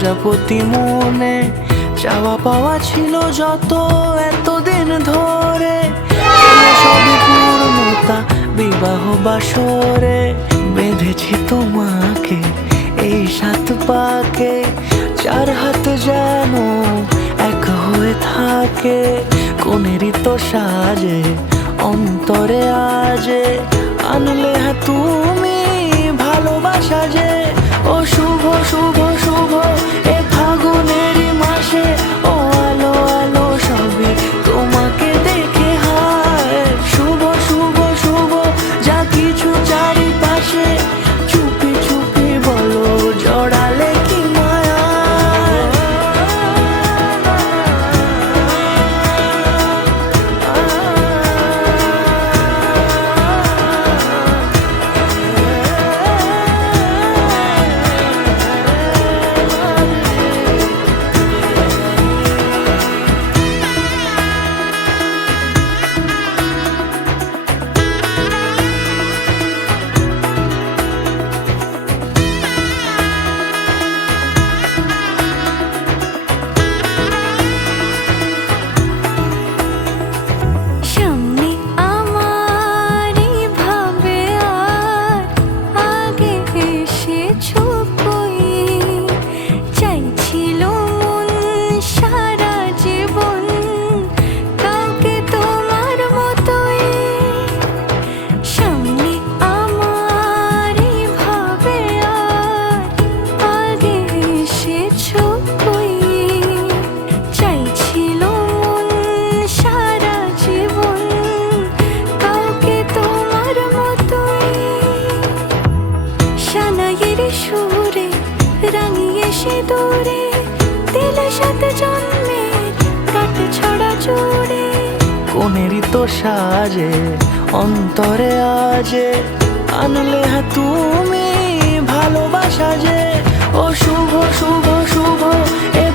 প্রজাপতি মনে চাওয়া পাওয়া ছিল যত এতদিন ধরে, সবই পূর্ণতা বিবাহ বাসরে। বেঁধেছি তোমাকে এই 7 পাকে, 4 হাত যেন এক হয়ে থাকে। কোনেরই তো সাজে অন্তরে আজে আনলে তুমি ভালোবাসা যে। ও শুভ শুভ শুভ এ ফাগুনেরই মাসে, ও আলো আলো সবই তোমাকে দেখে হায়। শুভ শুভ শুভ যা কিছু চারিপাশে, চুপি চুপি বলো জড়ালে কি মায়া। সুরে রাঙিয়ে সে দূরে দিলে 7 জন্মের কাট ছড়া জোড়ে। কোনেরই তো সাজে অন্তরে আজে আনলে তুমি ভালোবাসা যে। ও শুভ শুভ শুভ এ